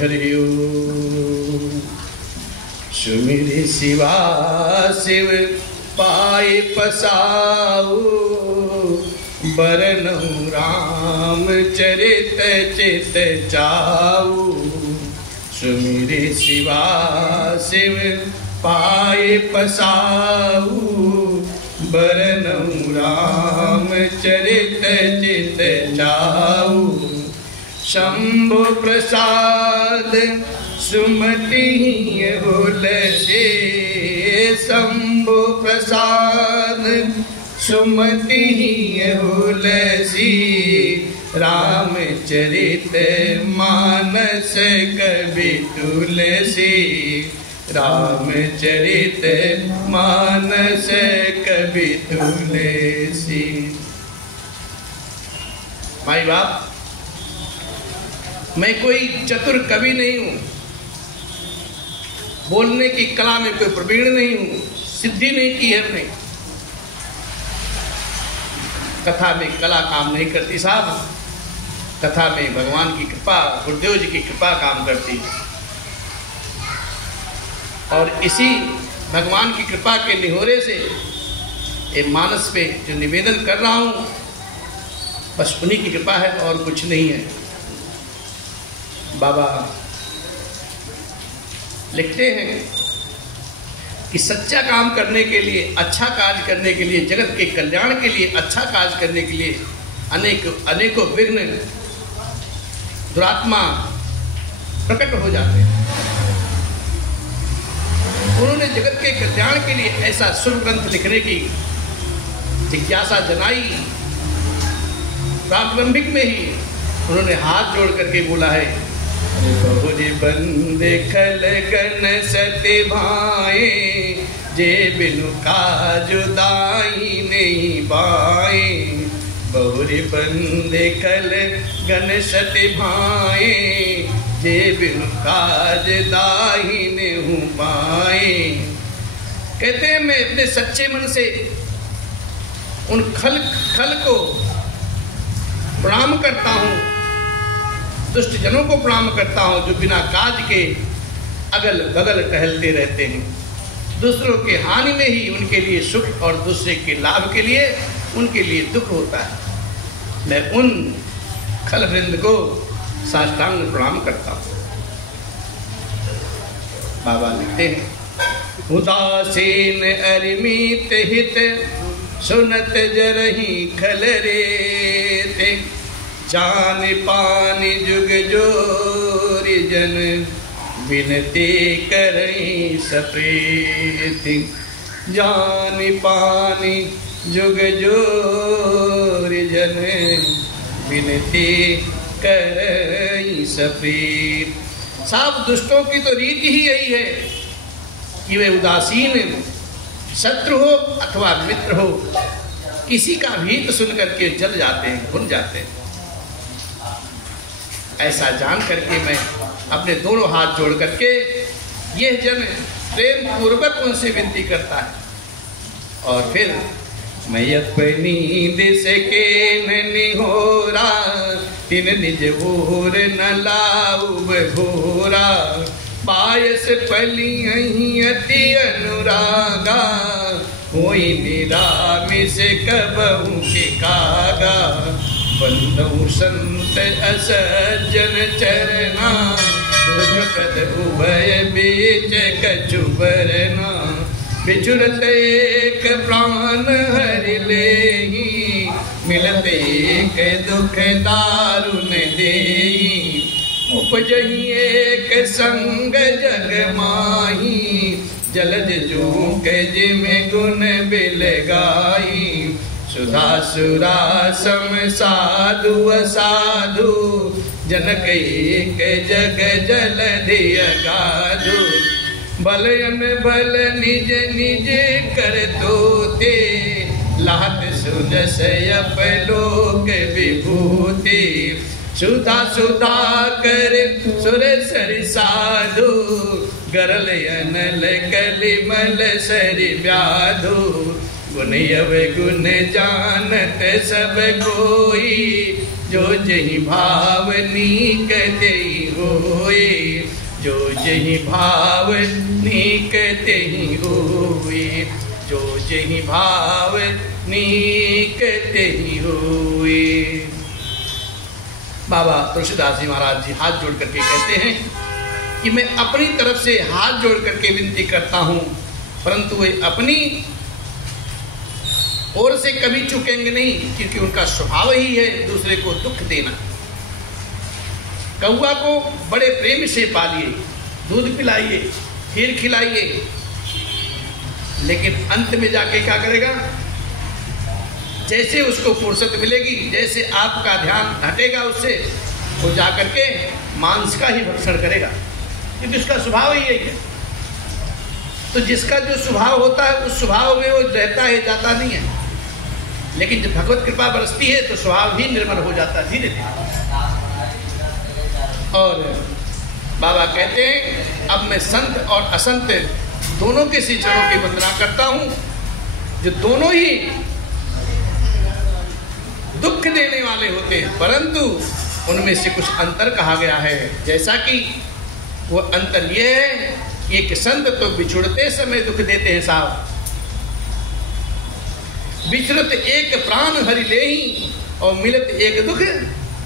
हरि ओम। सुमिरि शिवा शिव पाए पसाऊ, बरनऊ राम चरित चित चाऊ। सुमिरि शिवा शिव पाए पसाऊ, बरनऊ राम चरित चित चाऊ। शंभु प्रसाद सुमति हुलसे, शंभु प्रसाद सुमति हुलसी। रामचरित मानस कवि तुलसी, रामचरित मानस कवि तुलसी। भाई बाप, मैं कोई चतुर कवि नहीं हूं, बोलने की कला में कोई प्रवीण नहीं हूं, सिद्धि नहीं की है मैंने। कथा में कला काम नहीं करती साहब, कथा में भगवान की कृपा, गुरुदेव जी की कृपा काम करती है। और इसी भगवान की कृपा के निहोरे से ये मानस पे जो निवेदन कर रहा हूं, बस उन्हीं की कृपा है और कुछ नहीं है। बाबा लिखते हैं कि सच्चा काम करने के लिए, अच्छा कार्य करने के लिए, जगत के कल्याण के लिए, अच्छा कार्य करने के लिए अनेकों विघ्न दुरात्मा प्रकट हो जाते हैं। उन्होंने जगत के कल्याण के लिए ऐसा शुभ ग्रंथ लिखने की जिज्ञासा जनाई। प्रारंभिक में ही उन्होंने हाथ जोड़ करके बोला है, बहुरी बंदे खल गन सत्य भाए, जे बिनु काज दाई नहीं बाए। बहुरी बंदे खल गन सत्य भाए, जे बिनु काज दाई नहीं पाए। कहते हैं मैं इतने सच्चे मन से उन खल को प्रणाम करता हूँ, दुष्ट जनों को प्रणाम करता हूँ जो बिना काज के अगल बगल टहलते रहते हैं। दूसरों के हानि में ही उनके लिए सुख और दूसरे के लाभ के लिए उनके लिए दुख होता है। मैं उन खल वृंद को साष्टांग प्रणाम करता हूँ। बाबा लिखते हैं, उदासीन अरिमित हित सुनत जरही खल रेते। जान पानी जुग जोरी जन विनती करई सप्रीति। जान पानी जुग जोरी जन विनती करई सप्रीति। साहब दुष्टों की तो रीति ही यही है कि वे उदासीन शत्रु हो अथवा मित्र हो, किसी का भीत सुन करके जल जाते हैं, भुन जाते हैं। ऐसा जान करके मैं अपने दोनों हाथ जोड़ करके यह जन प्रेम पूर्वक उनसे विनती करता है। और फिर मैं अपनी दिस के निहोरा, तिन निज भोर न लाऊ भोरा। पायस पली अति अनुरागा, कोई निरामिष कबहू के कागा। बंदौ संत असज्जन चरना, दुर्गत उभय बीच कछु बरना। बिछुड़त एक प्राण हरि लेहि, मिलत एक दुख दारुन देहि। उपजहि एक संग जग माही, जलज जूक जिमि गुण बिल गाई। सुधा सुरा सम साधु असाधु, जनक एक जग जलधि अगाधु। बलयन बल निज निज कर तोते, लाहत सुजस अपलोक विभूति। सुधा सुधा कर सुर सरि साधु, गरल अनल कलिमल सरि व्याधु। गुण यव गुण जानत सब कोई, जो जही भावनी कहते ही होए, जो जही भावनी कहते ही होए, जो जही भावनी कहते ही होए। बाबा तुलसीदास जी महाराज जी हाथ जोड़ करके कहते हैं कि मैं अपनी तरफ से हाथ जोड़ करके विनती करता हूं, परंतु वे अपनी ओर से कभी चुकेंगे नहीं, क्योंकि उनका स्वभाव ही है दूसरे को दुख देना। कौआ को बड़े प्रेम से पालिए, दूध पिलाइए, खीर खिलाइए, लेकिन अंत में जाके क्या करेगा? जैसे उसको फुर्सत मिलेगी, जैसे आपका ध्यान हटेगा उससे, वो जाकर के मांस का ही भक्षण करेगा, क्योंकि उसका स्वभाव ही यही है। तो जिसका जो स्वभाव होता है उस स्वभाव में वो रहता है, जाता नहीं है। लेकिन जब भगवत कृपा बरसती है तो स्वभाव ही निर्मल हो जाता है धीरे धीरे। और बाबा कहते हैं अब मैं संत और असंत दोनों के श्री चरणों की वंदना करता हूं, जो दोनों ही दुख देने वाले होते हैं, परंतु उनमें से कुछ अंतर कहा गया है। जैसा कि वो अंतर ये है कि एक संत तो बिछुड़ते समय दुख देते हैं साहब, बिछड़त एक प्राण हरि लेहि और मिलत एक दुख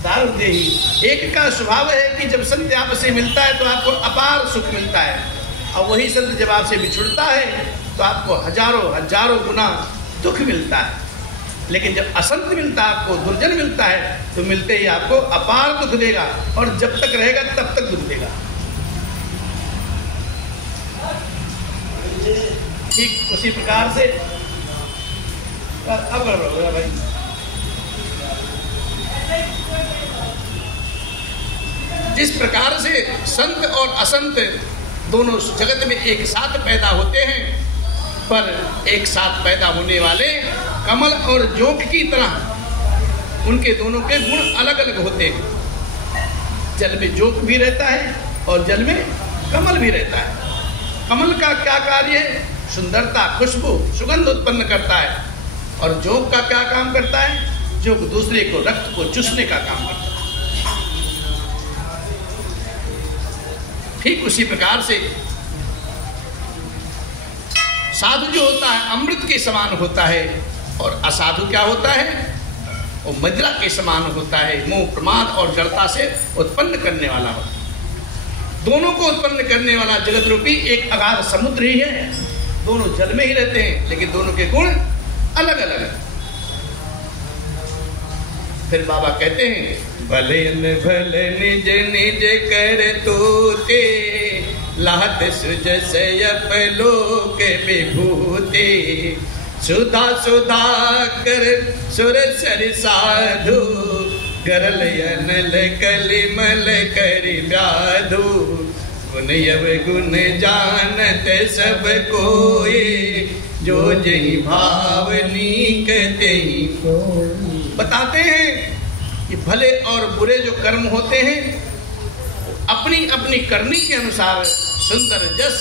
दारू देहि। एक का स्वभाव है कि जब संत आपसे मिलता है तो आपको अपार सुख मिलता है, और वही संत जब आपसे बिछुड़ता है तो आपको हजारों हजारों गुना दुख मिलता है। लेकिन जब असंत मिलता है आपको, दुर्जन मिलता है, तो मिलते ही आपको अपार दुख देगा, और जब तक रहेगा तब तक दुख देगा। ठीक उसी प्रकार से अब भाई जिस प्रकार से संत और असंत दोनों जगत में एक साथ पैदा होते हैं, पर एक साथ पैदा होने वाले कमल और जोंक की तरह उनके दोनों के गुण अलग अलग होते हैं। जल में जोंक भी रहता है और जल में कमल भी रहता है। कमल का क्या कार्य है? सुंदरता, खुशबू, सुगंध उत्पन्न करता है। और जोंक का क्या काम करता है? जोंक दूसरे को, रक्त को चूसने का काम करता है। ठीक उसी प्रकार से साधु जो होता है अमृत के समान होता है, और असाधु क्या होता है? वो मदिरा के समान होता है, मोह, प्रमाद और जड़ता से उत्पन्न करने वाला होता है। दोनों को उत्पन्न करने वाला जगत रूपी एक अगाध समुद्र ही है। दोनों जल में ही रहते हैं, लेकिन दोनों के गुण अलग अलग है। फिर बाबा कहते हैं भले न भले निज निज कर तोते, लाहत सुजस अपलोक विभूते, सुधा सुधा कर सुर सर साधु, करल अनल कलिमल करि व्याधु, गुण यव गुण जानत सब कोई, जो जही भावनी कहते ही। बताते हैं कि भले और बुरे जो कर्म होते हैं अपनी अपनी करनी के अनुसार सुंदर जस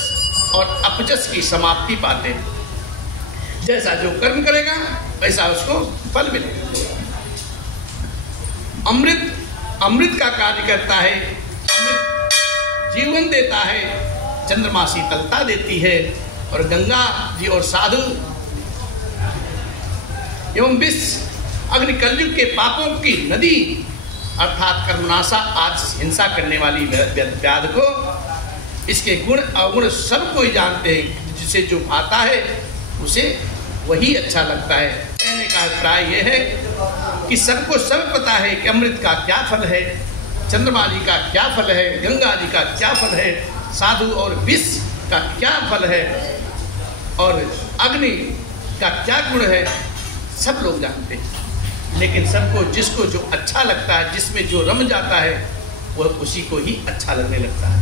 और अपजस की समाप्ति पाते हैं। जैसा जो कर्म करेगा वैसा उसको फल मिलेगा। अमृत का कार्य करता है, अमृत जीवन देता है, चंद्रमा शीतलता देती है, और गंगा जी और साधु एवं विष अग्नि कलयुग के पापों की नदी अर्थात कर्मनाशा आज हिंसा करने वाली व्याध को इसके गुण अवगुण सब कोई जानते हैं। जिसे जो भाता है उसे वही अच्छा लगता है। कहने का अभिप्राय यह है कि सबको सब पता है कि अमृत का क्या फल है, चंद्रमा जी का क्या फल है, गंगा जी का क्या फल है, साधु और विष का क्या फल है, और अग्नि का क्या गुण है, सब लोग जानते हैं। लेकिन सबको जिसको जो अच्छा लगता है, जिसमें जो रम जाता है, वह उसी को ही अच्छा लगने लगता है।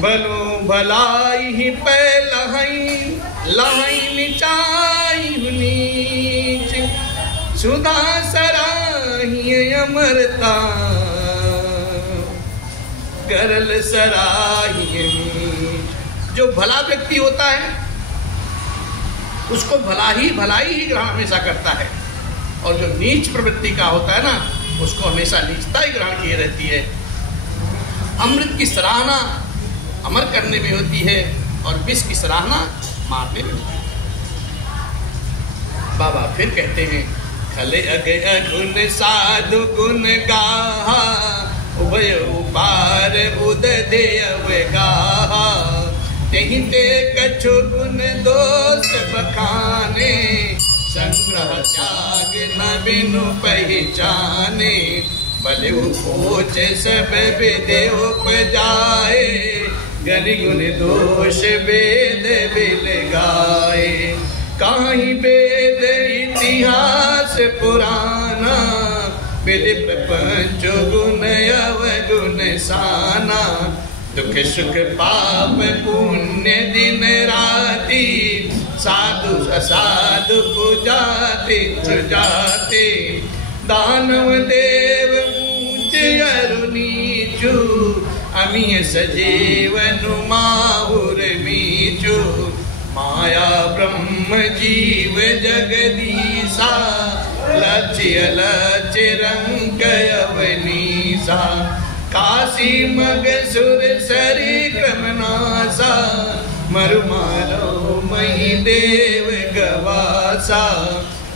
बलो भलाई ही पे लहाई निचाई नीच, सुधा सराही अमरता, करल सराही। जो भला व्यक्ति होता है उसको भलाई ही ग्रहण हमेशा करता है, और जो नीच प्रवृत्ति का होता है ना, उसको हमेशा नीचता ही ग्रहण किए रहती है। अमृत की सराहना अमर करने में होती है और विष की सराहना मारने में होती है। बाबा फिर कहते हैं, खले अग गुण साधु गुण गाहा, उभय उपार बुध देव गाहा, तेहि ते कछु गुण दोष बखाने, संग्रह त्याग न बिनु पहचाने, भले पूछ सब विदे उपजाए, गनि गुण दोष वेद बिल गाए, काहि वेद इतिहास पुराना, विधि प्रपंच गुण अवगुण साना, दुख सुख पाप पुण्य दिन राति, साधु असाधु पूजाते सुजाते, दानव देव ऊंच अरु नीचु, अमीय सजीवन माहुर मीचु, माया ब्रह्म जीव जगदीसा, लक्ष्य लक्ष्य रंग अवनीसा, काशी मग सुर सरी क्रमनासा, मरुमालो मही देव गवासा,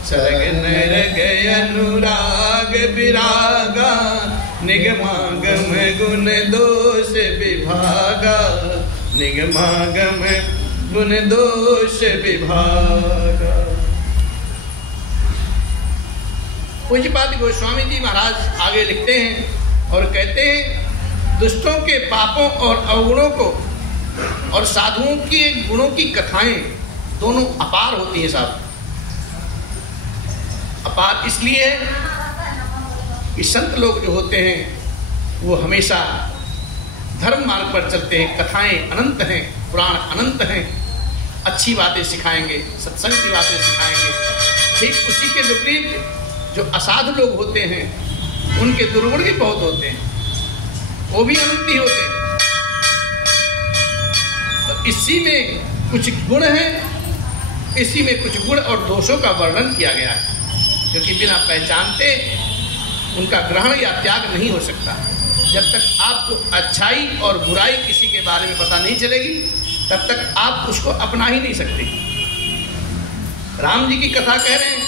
सरग नरग अनुराग विरागा, निगमागम गुण दोष विभागा, निगमागम गुण दोष विभागा। पूज्यपाद गोस्वामी जी महाराज आगे लिखते हैं और कहते हैं, दुष्टों के पापों और अवगुणों को और साधुओं के गुणों की कथाएं दोनों अपार होती हैं साहब। अपार इसलिए कि संत लोग जो होते हैं वो हमेशा धर्म मार्ग पर चलते हैं, कथाएं अनंत हैं, पुराण अनंत हैं, अच्छी बातें सिखाएंगे, सत्संग की बातें सिखाएंगे। ठीक उसी के विपरीत जो असाधु लोग होते हैं उनके दुर्गुण भी बहुत होते हैं, वो भी अनंत ही होते हैं। तो इसी में कुछ गुण है, इसी में कुछ गुण और दोषों का वर्णन किया गया है, क्योंकि बिना पहचानते उनका ग्रहण या त्याग नहीं हो सकता। जब तक आपको अच्छाई और बुराई किसी के बारे में पता नहीं चलेगी, तब तक आप उसको अपना ही नहीं सकते। राम जी की कथा कह रहे हैं,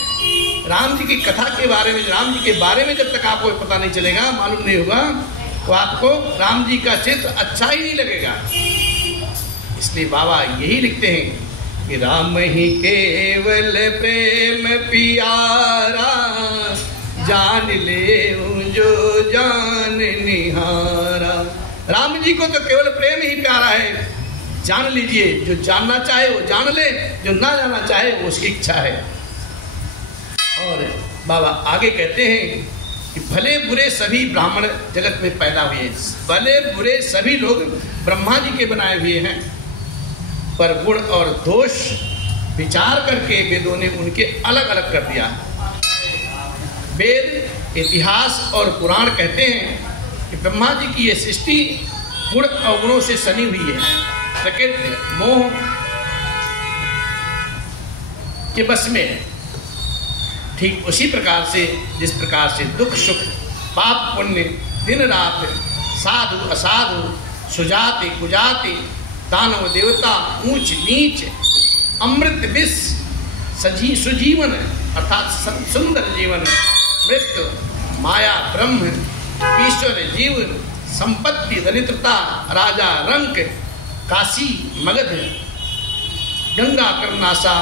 राम जी की कथा के बारे में, राम जी के बारे में जब तक आपको पता नहीं चलेगा, मालूम नहीं होगा, तो आपको राम जी का चित्र अच्छा ही नहीं लगेगा। इसलिए बाबा यही लिखते हैं कि राम ही केवल प्रेम पियारा, जान ले जो जान निहारा। राम जी को तो केवल प्रेम ही प्यारा है, जान लीजिए। जो जानना चाहे वो जान ले, जो ना जानना चाहे वो उसकी इच्छा है। और बाबा आगे कहते हैं कि भले बुरे सभी ब्राह्मण जगत में पैदा हुए, भले बुरे सभी लोग ब्रह्मा जी के बनाए हुए हैं, पर गुण और दोष विचार करके वेदों ने उनके अलग अलग कर दिया। वेद, इतिहास और पुराण कहते हैं कि ब्रह्मा जी की ये सृष्टि गुण अवगुणों से सनी हुई है, प्रकृति मोह के बस में है। ठीक उसी प्रकार से जिस प्रकार से दुख सुख, पाप पुण्य, दिन रात, साधु असाधु, सुजाति कुजाति, दानव देवता, ऊंच नीच, अमृत विष, सुजीवन अर्थात सुंदर जीवन, मृत्यु, माया ब्रह्म, ईश्वर जीव, संपत्ति दरिद्रता, राजा रंक, काशी मगध, गंगा कर्नासा,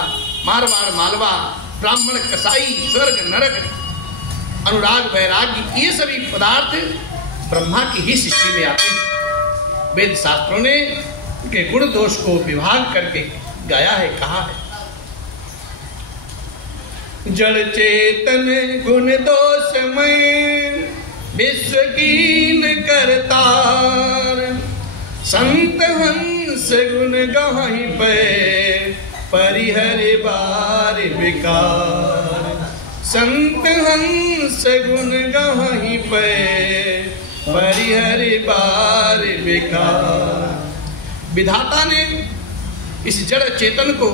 मारवाड़ मालवा, ब्राह्मण कसाई, स्वर्ग नरक, अनुराग वैराग्य, ये सभी पदार्थ ब्रह्मा की ही सृष्टि में आते हैं। वेद शास्त्रों ने उनके गुण दोष को विभाग करके गाया है, कहा है। जड़ चेतन गुण दोषमय, विश्व कीन करतार, संत हंस गुण गाहि पे, परिहरि बार विकार। संत हंस गुण गाहि पे, परिहरि बार विकार। विधाता ने इस जड़ चेतन को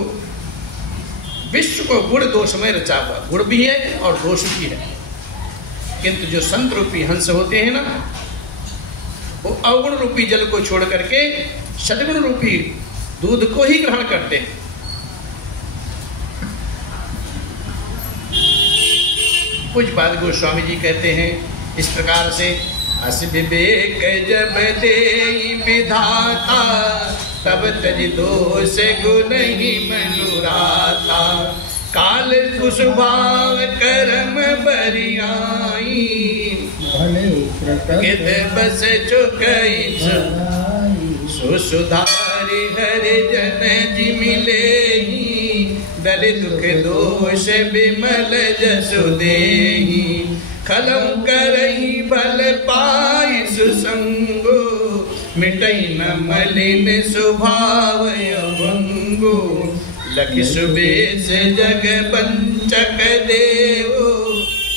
विश्व को गुण दोष में रचा हुआ, गुण भी है और दोष भी है। किंतु जो संत रूपी हंस होते हैं ना, वो अवगुण रूपी जल को छोड़ करके सद्गुण रूपी दूध को ही ग्रहण करते हैं। पूज्यपाद गोस्वामी जी कहते हैं इस प्रकार से, अस विवेक जब देई विधाता, तब तज दोष गुण ही मनुराता। काल कुस्वभाव कर्म बरियाई, गिद बस चुकई सुधारी हरि जन जी मिलेही। दल दुख दोष विमल जसु देही, खलम करही बल पाई सुसंगो। मिटई न मलिन स्वभाव भंगो, लखि सुबेश जग पंचक देवो।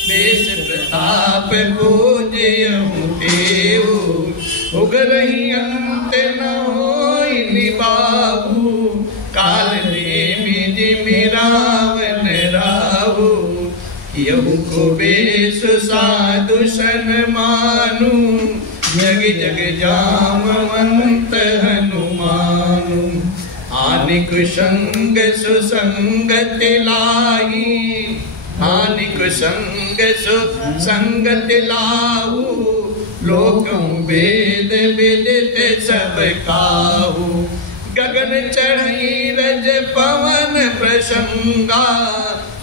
बेश प्रताप पूजयहु देवो, उगरहि अंत न होई निबाहु। काल नेमि जिमि रावण राहु, यहु को बेश साधु सन्मानु। जग जग जामवंत हनुमानु, हानि कुसंग सुसंगति लाही। हानि कुसंग सुसंगति लाहु, लोकं वेद विदित सब काहू। गगन चढ़ई रज पवन प्रसंगा,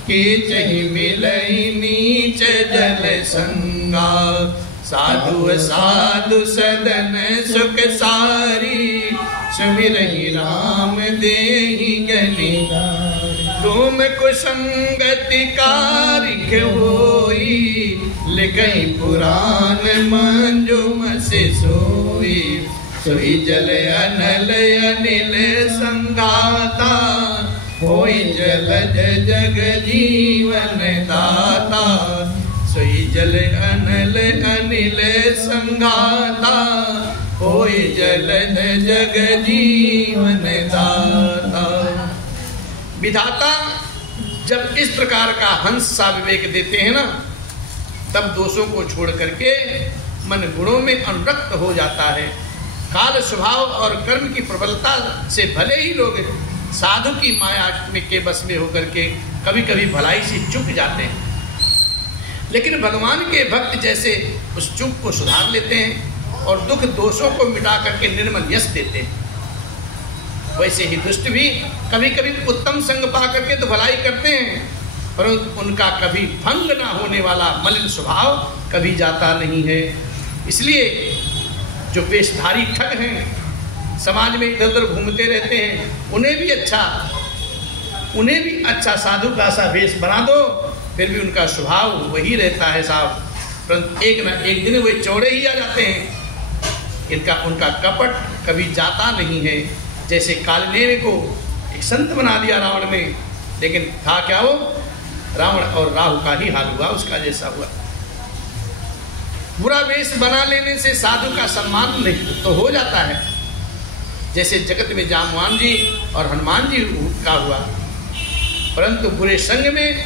कीचहि मिलई नीच जल संगा। साधु साधु सदन सुख सारी, सुमिरहि राम देहि गनि। तुम कुसंगति कारिक होई, लिखई पुराण मंजुम से सोई। सोई जल अनल अनिल संगाता, होई जलज जग जीवन दाता। सोई जल अनल अनिल संगाता, होई जलज जग जीवन दाता। विधाता जब इस प्रकार का हंस सा विवेक देते हैं ना, तब दोषों को छोड़ करके मन गुणों में अनुरक्त हो जाता है। काल स्वभाव और कर्म की प्रबलता से भले ही लोग साधु की माया के बस में होकर के कभी कभी भलाई से चूक जाते हैं, लेकिन भगवान के भक्त जैसे उस चूक को सुधार लेते हैं और दुख दोषों को मिटा करके निर्मल यश देते हैं। वैसे ही दुष्ट भी कभी कभी उत्तम संग पा करके तो भलाई करते हैं, परंतु उनका कभी भंग ना होने वाला मलिन स्वभाव कभी जाता नहीं है। इसलिए जो वेशधारी ठग हैं, समाज में इधर उधर घूमते रहते हैं, उन्हें भी अच्छा साधु का सा वेश बना दो, फिर भी उनका स्वभाव वही रहता है साहब। परंतु एक न एक दिन वे चौड़े ही आ जाते हैं। उनका कपट कभी जाता नहीं है। जैसे कालनेमि को एक संत बना दिया रावण ने, लेकिन था क्या वो? रावण और राहु का ही हाल हुआ, उसका जैसा हुआ। बुरा वेश बना लेने से साधु का सम्मान नहीं तो हो जाता है, जैसे जगत में जामवान जी और हनुमान जी का हुआ। परंतु बुरे संग में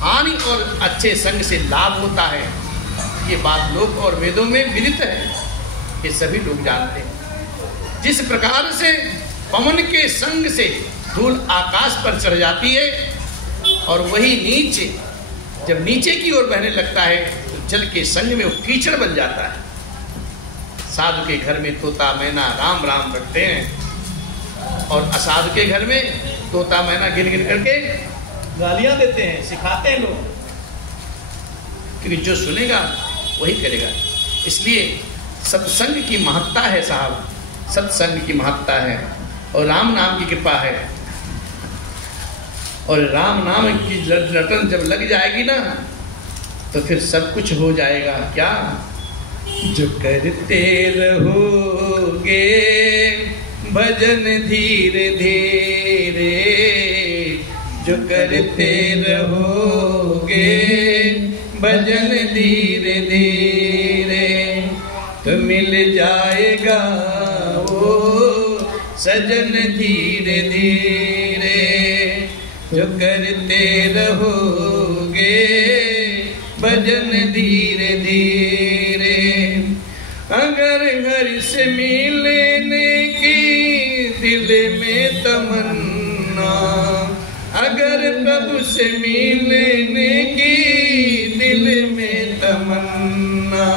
हानि और अच्छे संग से लाभ होता है, ये बात लोक और वेदों में विदित है, ये सभी लोग जानते हैं। जिस प्रकार से पवन के संग से धूल आकाश पर चढ़ जाती है और वही नीचे जब नीचे की ओर बहने लगता है तो जल के संग में वो कीचड़ बन जाता है। साधु के घर में तोता मैना राम राम रखते हैं और असाधु के घर में तोता मैना गिन गिन करके गालियां देते हैं, सिखाते हैं लोग, क्योंकि जो सुनेगा वही करेगा। इसलिए सत्संग की महत्ता है साहब, सत्संग की महत्ता है और राम नाम की कृपा है। और राम नाम की रटन जब लग जाएगी ना तो फिर सब कुछ हो जाएगा। क्या जो करते रहोगे भजन धीरे धीरे, जो करते रहोगे भजन धीरे धीरे, तो मिल जाएगा वो सजन धीरे धीरे, जो करते रहोगे भजन धीरे धीरे। अगर घर से मिलने की दिल में तमन्ना, अगर प्रभु से मिलने की दिल में तमन्ना,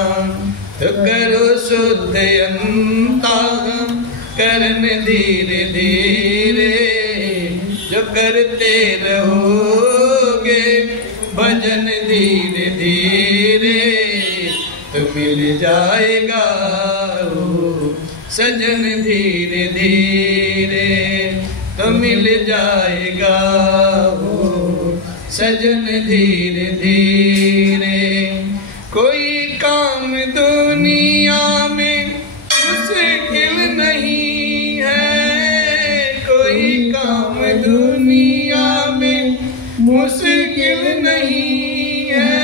तो करो शुद्ध अंतःकरण धीरे धीरे। जो करते रहोगे भजन धीरे धीरे, तो मिल जाएगा वो सजन धीरे धीरे, तो मिल जाएगा वो सजन धीरे धीरे। कोई काम दुनिया में मुश्किल नहीं है, कोई काम दुनिया में मुश्किल नहीं है।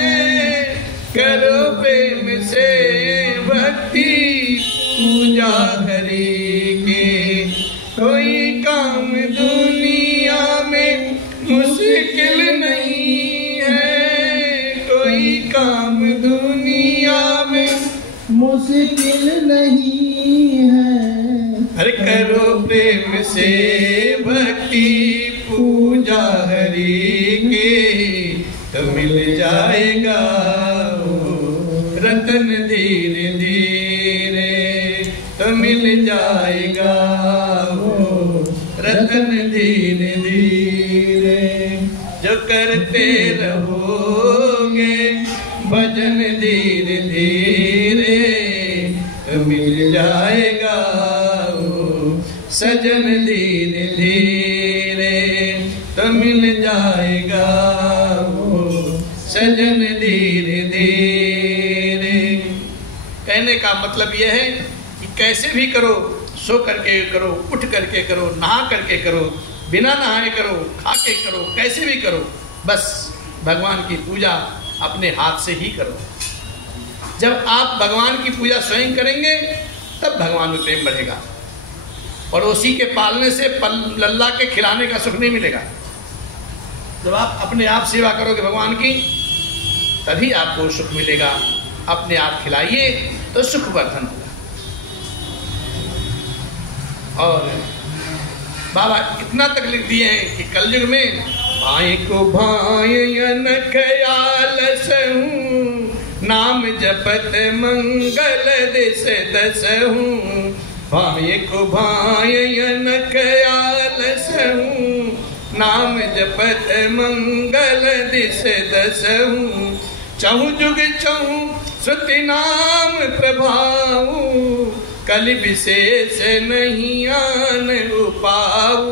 करो प्रेम से भक्ति पूजा हरि की, कोई काम दुनिया में मुश्किल नहीं है, कोई काम दुनिया में मुश्किल नहीं है। हर करो प्रेम से भक्ति पूजा हरि की, तो मिल जाएगा वो रतन धीरे धीरे, तो मिल जाएगा वो रतन धीरे धीरे। जो करते रहोगे भजन धीरे धीरे, तो मिल जाएगा वो सजन धीरे धीरे, तो मिल जाएगा वो सजन धीरे धीरे। कहने का मतलब यह है कि कैसे भी करो, सो करके करो, उठ करके करो, नहा करके करो, बिना नहाए करो, खा के करो, कैसे भी करो, बस भगवान की पूजा अपने हाथ से ही करो। जब आप भगवान की पूजा स्वयं करेंगे तब भगवान में प्रेम बढ़ेगा। पड़ोसी के पालने से लल्ला के खिलाने का सुख नहीं मिलेगा। जब आप अपने आप सेवा करोगे भगवान की, तभी आपको सुख मिलेगा। अपने आप खिलाइए तो सुख वर्धन होगा। और बाबा इतना तक लिख दिए हैं कि कलयुग में भाई को भाई न ख्याल सहूं, नाम जपत मंगल दिस दसहूं। भाई को भाई न ख्याल सहूं, नाम जपत मंगल दिस दसहूं। चहु जुग चहु श्रुति नाम प्रभाऊ, कलि विशेष नहीं आन उपाऊ।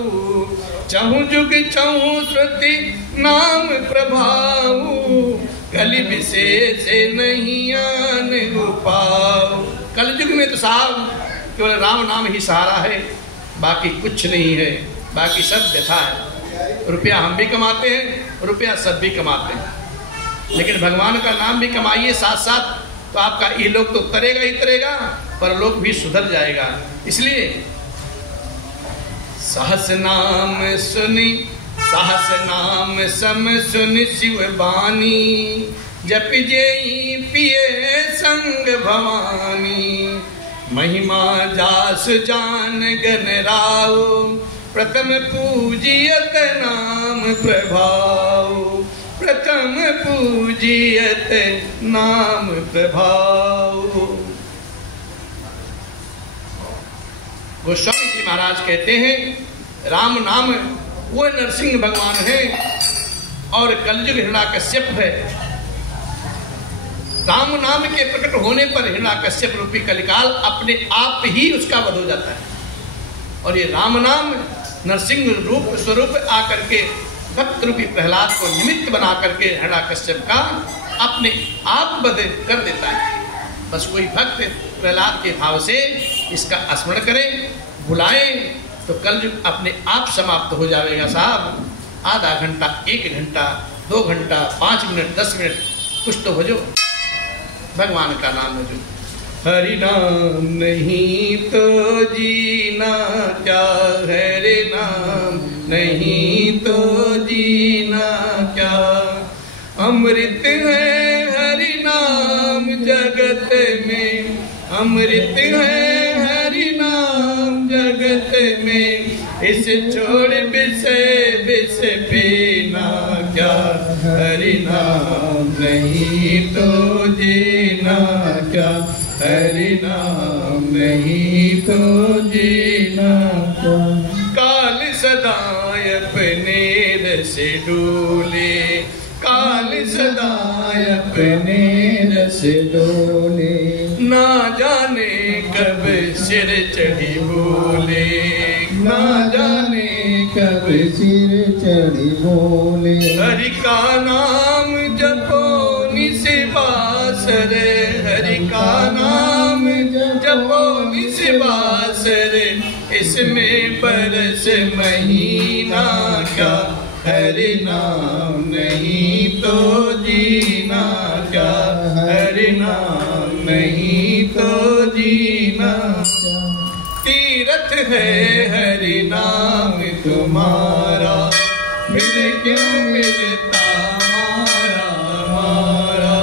चहु जुग चहु श्रुति नाम प्रभाऊ, कलि विशेष नहीं आन उपाऊ। कलयुग में तो साहब केवल राम नाम ही सहारा है, बाकी कुछ नहीं है, बाकी सब व्यथा है। रुपया हम भी कमाते हैं, रुपया सब भी कमाते हैं, लेकिन भगवान का नाम भी कमाइए साथ साथ, तो आपका ये लोग तो तरेगा ही तरेगा, पर लोग भी सुधर जाएगा। इसलिए सहस नाम सुनी, सहस नाम सम सुनि शिव बानी। जप जेई पिए संग भवानी, महिमा जास जान गन राव। प्रथम पूजियत नाम प्रभाव, प्रथम पूजियत नाम प्रभाव। गोस्वामी जी महाराज कहते हैं राम नाम वो नरसिंह भगवान है और कलयुग हिरण्याकश्यप है। राम नाम के प्रकट होने पर हिरण्याकश्यप रूपी कलिकाल अपने आप ही उसका वध हो जाता है। और ये राम नाम नरसिंह रूप स्वरूप आकर के भक्त रूपी प्रहलाद को निमित्त बना करके हिरण्याकश्यप का अपने आप वध कर देता है। बस कोई भक्त प्रहलाद के भाव से इसका स्मरण करे, बुलाए, तो कलयुग अपने आप समाप्त हो जाएगा साहब। आधा घंटा, 1 घंटा, 2 घंटा, 5 मिनट, 10 मिनट कुछ तो भजो, भगवान का नाम भजो। हरि नाम नहीं तो जीना क्या, हरि नाम नहीं तो जी अमृत है हरि नाम जगत में, अमृत है हरि नाम जगत में। इसे छोड़ विष पीना क्या, हरि नाम नहीं तो जीना क्या, हरि नाम नहीं तो जीना क्या। काल सदा अपने रस डोले, काल सदा अपने रस डोले। ना जाने कब सिर चढ़ी बोले, ना जाने कब सिर चढ़ी बोले। हरि का नाम जपो निस्वास रे, हरि का नाम जपो निस्वास रे। इसमें बरस महीना क्या, हरि नाम नहीं तो जीना क्या, हरि नाम नहीं तो जीना। तीरथ है हरि नाम तुम्हारा, फिर क्यों मिलता मारा मारा।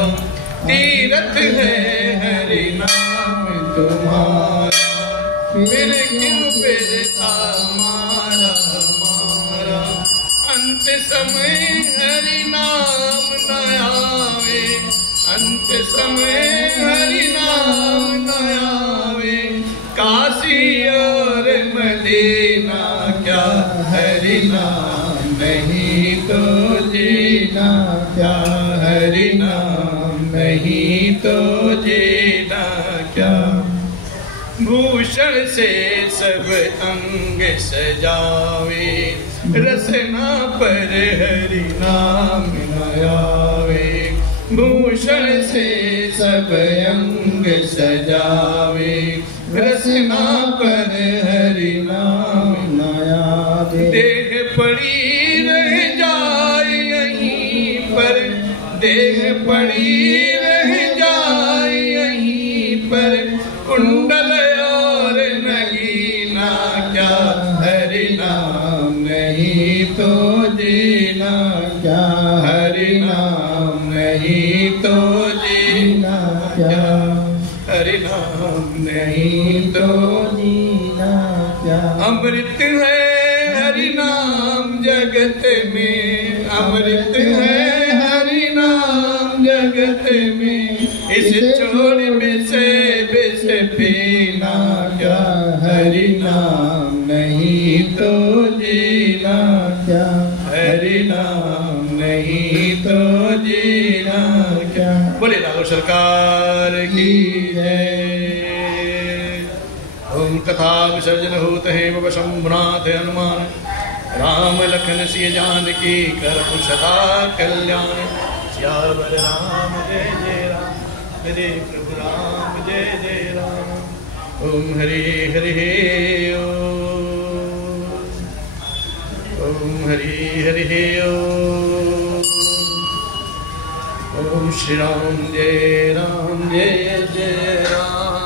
तीरथ है हरि नाम तुम्हारा, फिर क्यों मिलता मारा मारा। अंत समय हरि नाम न आवे, अंत समय हरि नाम न आवे। काशी और मदीना क्या, हरि नाम नहीं तो जीना क्या, हरि नाम नहीं तो जीना क्या। भूषण से सब अंग सजावे, रसना पर हरि नाम न आवे। भूषण से सब अंग सजावे, रसना पर हरि नाम न आवे। देह पड़ी रह जाए यहीं पर, देह पड़ी रह जाए यहीं पर। कुंडल और नगीना क्या, हरि नाम नहीं तो जीना क्या, हरि नाम नहीं तो जीना क्या, हरि नाम नहीं तो जीना क्या। अमृत है हरि नाम जगत में, अमृत है हरि नाम जगत में। इसे छोड़ विष पीना क्या, हरि नाम नहीं तो जीना क्या, हरि नाम नहीं तो जीना क्या। बोले राघव सरकार की जय। ओम कथा विसर्जन होत है बाबा शंभुनाथ हनुमान। राम लखन सिय जानकी करहु सदा कल्याण। सियावर राम जय जय राम, हरे प्रभु राम जय जय राम। ओम हरि हरि ओम, ओम हरि हरि ओम। ओम श्री राम जय जय राम।